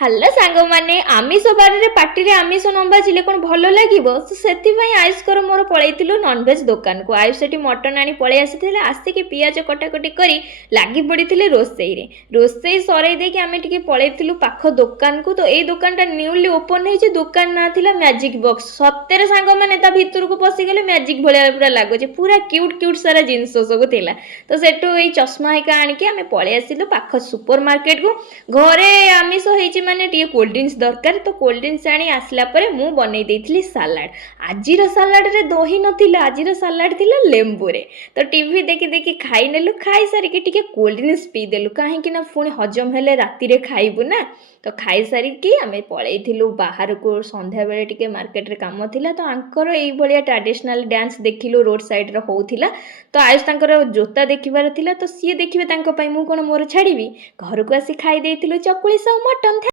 Hello ସାଙ୍ଗମାନେ, ଆମିଷ ବାରରେ ପାଟିରେ ଆମିଷ ନ ବାଜିଲେ କ'ଣ ଭଲ ଲାଗିବ? ସେଥିପାଇଁ ଆୟୁଷଙ୍କର ମୋର ପଳେଇଥିଲୁ ନନଭେଜ୍ ଦୋକାନକୁ। ଆୟୁଷ ସେଠି ମଟନ୍ ଆଣି ପଳେଇ ଆସିଥିଲେ। ଆସିକି ପିଆଜ କଟାକଟି କରି ଲାଗି ପଡ଼ିଥିଲେ ରୋଷେଇରେ। ରୋଷେଇ ସରେଇ ଦେଇକି ଆମେ ଟିକେ ପଳେଇଥିଲୁ ପାଖ ଦୋକାନକୁ। ତ ଏଇ ଦୋକାନଟା ନ୍ୟୁଲି ଓପନ୍ ହେଇଛି। ଦୋକାନ ନାଁ ଥିଲା ମ୍ୟାଜିକ୍ ବକ୍ସ। ସତରେ ସାଙ୍ଗମାନେ ତା ଭିତରକୁ ପଶିଗଲେ ମ୍ୟାଜିକ୍ ଭଳିଆ ପୁରା ଲାଗୁଛି। ପୁରା କ୍ୟୁଟ୍ ସାରା ଜିନିଷ ସବୁ ଥିଲା। ତ ସେଠୁ ଏଇ ଚଷମା ହେକା ଆଣିକି ଆମେ ପଳେଇ ଆସିଲୁ ପାଖ ସୁପର ମାର୍କେଟକୁ। ଘରେ ଆମିଷ ହେଇଛି ମାନେ ଟିକେ କୋଲ୍ଡ ଡ୍ରିଙ୍କସ୍ ଦରକାର। ତ କୋଲ୍ଡ ଡ୍ରିଙ୍କସ୍ ଆଣି ଆସିଲା ପରେ ମୁଁ ବନେଇ ଦେଇଥିଲି ସାଲାଡ଼। ଆଜିର ସାଲାଡ଼ରେ ଦହି ନଥିଲା, ଆଜିର ସାଲାଡ଼ ଥିଲା ଲେମ୍ବୁରେ। ତ ଟିଭି ଦେଖି ଦେଖି ଖାଇନେଲୁ। ଖାଇସାରିକି ଟିକେ କୋଲ୍ଡ ଡ୍ରିଙ୍କସ୍ ପିଇଦେଲୁ, କାହିଁକି ନା ପୁଣି ହଜମ ହେଲେ ରାତିରେ ଖାଇବୁ ନା। ତ ଖାଇସାରିକି ଆମେ ପଳେଇଥିଲୁ ବାହାରକୁ। ସନ୍ଧ୍ୟାବେଳେ ଟିକେ ମାର୍କେଟରେ କାମ ଥିଲା, ତ ଆଙ୍କର ଏଇଭଳିଆ ଟ୍ରାଡିସନାଲ ଡ୍ୟାନ୍ସ ଦେଖିଲୁ, ରୋଡ୍ ସାଇଡ୍ରେ ହଉଥିଲା। ତ ଆୟୁଷ ତାଙ୍କର ଜୋତା ଦେଖିବାର ଥିଲା, ତ ସିଏ ଦେଖିବେ ତାଙ୍କ ପାଇଁ, ମୁଁ କ'ଣ ମୋର ଛାଡ଼ିବି। ଘରକୁ ଆସି ଖାଇ ଦେଇଥିଲୁ ଚକୁଳି ସହ ମଟନ୍।